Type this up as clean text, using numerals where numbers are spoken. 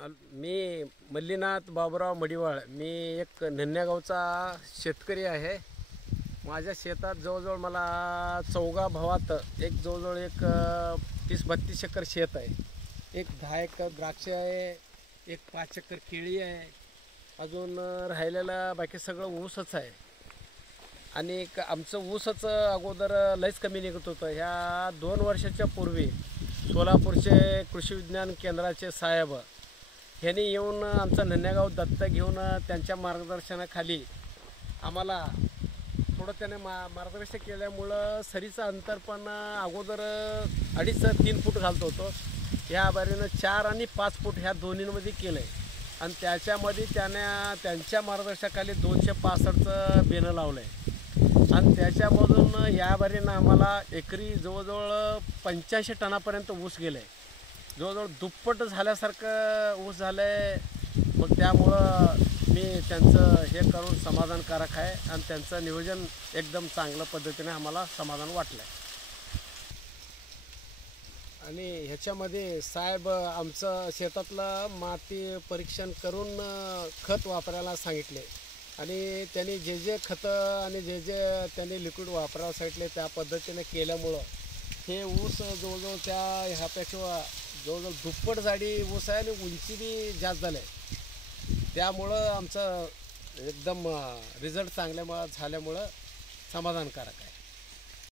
मी मल्लीनाथ बाबुराव मडिवाळ. मी एक नन्यागावचा शेतकरी आहे. माझ्या शेतात जवळजवळ मला चौगा भावात एक जवळजवळ एक 30-32 एकर शेत आहे. एक 10 एकर द्राक्ष आहे, एक 5 एकर केळी आहे, अजून राहिलेलं बाकी सगळं ऊसच आहे. आणि आमचं ऊसच अगोदर लयच कमी निघत होतं. ह्या 2 वर्षाच्या पूर्वी सोलापूरचे कृषी विज्ञान केंद्राचे साहेब ह्यांनी येऊन आमचं नन्यागाव दत्तक घेऊन त्यांच्या मार्गदर्शनाखाली आम्हाला थोडं त्याने मार्गदर्शन केल्यामुळं सरीचं अंतर पण अगोदर 2.5-3 फूट घालत होतो. या बारीनं 4 आणि 5 फूट ह्या दोन्हींमध्ये केलं आहे. आणि त्याच्यामध्ये त्यांच्या मार्गदर्शनाखाली 265चं बेणं लावलं आहे. आणि त्याच्यामधून या बारीनं आम्हाला एकरी जवळजवळ 85 टनापर्यंत ऊस गेलं आहे. जवळजवळ दुप्पट झाल्यासारखं ऊस झालं आहे. मग त्यामुळं मी त्यांचं हे करून समाधानकारक आहे आणि त्यांचं नियोजन एकदम चांगल्या पद्धतीने आम्हाला समाधान वाटलं आहे. आणि ह्याच्यामध्ये साहेब आमचं शेतातलं माती परीक्षण करून खत वापरायला सांगितले. आणि त्यांनी जे खतं आणि जे त्यांनी लिक्विड वापरायला सांगितले त्या पद्धतीने केल्यामुळं हे ऊस जवळजवळ ह्यापेक्षा जवळजवळ दुप्पट जाडी ऊस आहे आणि उंची बी जास्त झालं आहे. त्यामुळं आमचं एकदम रिझल्ट चांगल्यामुळं झाल्यामुळं समाधानकारक आहे.